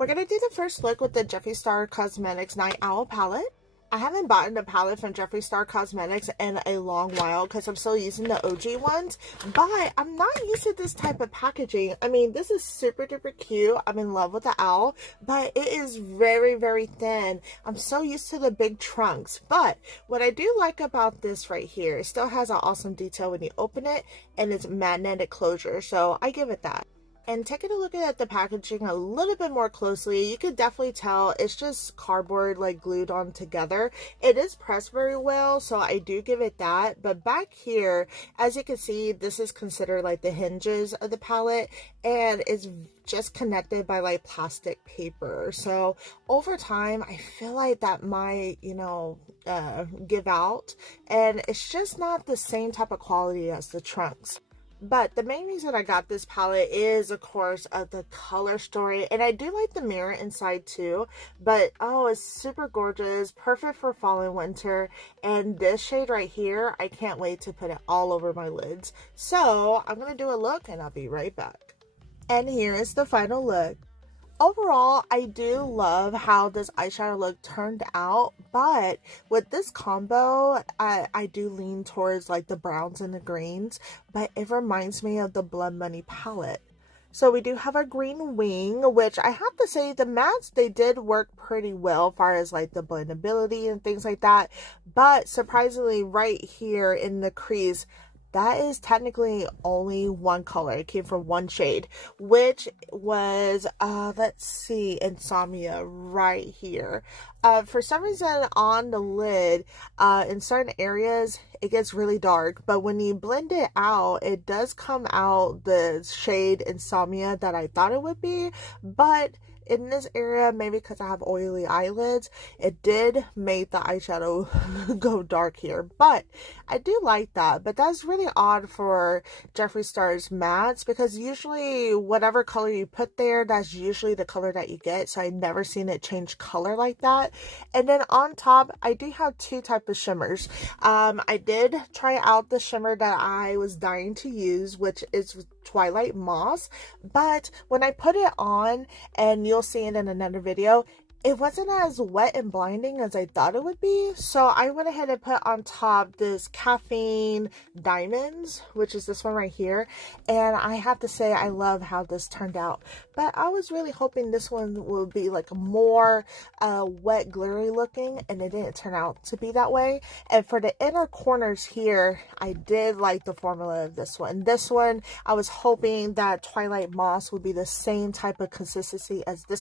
We're going to do the first look with the Jeffree Star Cosmetics Night Owl palette. I haven't bought a palette from Jeffree Star Cosmetics in a long while because I'm still using the OG ones, but I'm not used to this type of packaging. I mean, this is super duper cute. I'm in love with the owl, but it is very, very thin. I'm so used to the big trunks, but what I do like about this right here, it still has an awesome detail when you open it, and it's magnetic closure, so I give it that. And taking a look at the packaging a little bit more closely, you could definitely tell it's just cardboard like glued on together. It is pressed very well, so I do give it that. But back here, as you can see, this is considered like the hinges of the palette, and it's just connected by like plastic paper. So over time, I feel like that might, give out, and it's just not the same type of quality as the trunks. But the main reason I got this palette is, of course, the color story. And I do like the mirror inside too. But, oh, it's super gorgeous. Perfect for fall and winter. And this shade right here, I can't wait to put it all over my lids. So, I'm going to do a look and I'll be right back. And here is the final look. Overall, I do love how this eyeshadow look turned out, but with this combo, I do lean towards like the browns and the greens, but it reminds me of the Blood Money palette. So we do have a green wing, which I have to say the mattes, they did work pretty well as far as like the blendability and things like that, but surprisingly right here in the crease, that is technically only one color. It came from one shade, which was, let's see, Insomnia right here. For some reason on the lid, in certain areas, it gets really dark, but when you blend it out, it does come out the shade Insomnia that I thought it would be, but in this area, maybe because I have oily eyelids, it did make the eyeshadow go dark here, but I do like that. But that's really odd for Jeffree Star's mattes, because usually whatever color you put there, that's usually the color that you get, so I've never seen it change color like that. And then on top, I do have two types of shimmers. I did try out the shimmer that I was dying to use, which is Twilight Moss, but when I put it on, and you'll see it in another video, it wasn't as wet and blinding as I thought it would be. So I went ahead and put on top this Caffeine Diamonds, which is this one right here, and I have to say I love how this turned out. But I was really hoping this one will be like more wet, glittery looking, and it didn't turn out to be that way. And for the inner corners here, I did like the formula of this one. This one, I was hoping that Twilight Moss would be the same type of consistency as this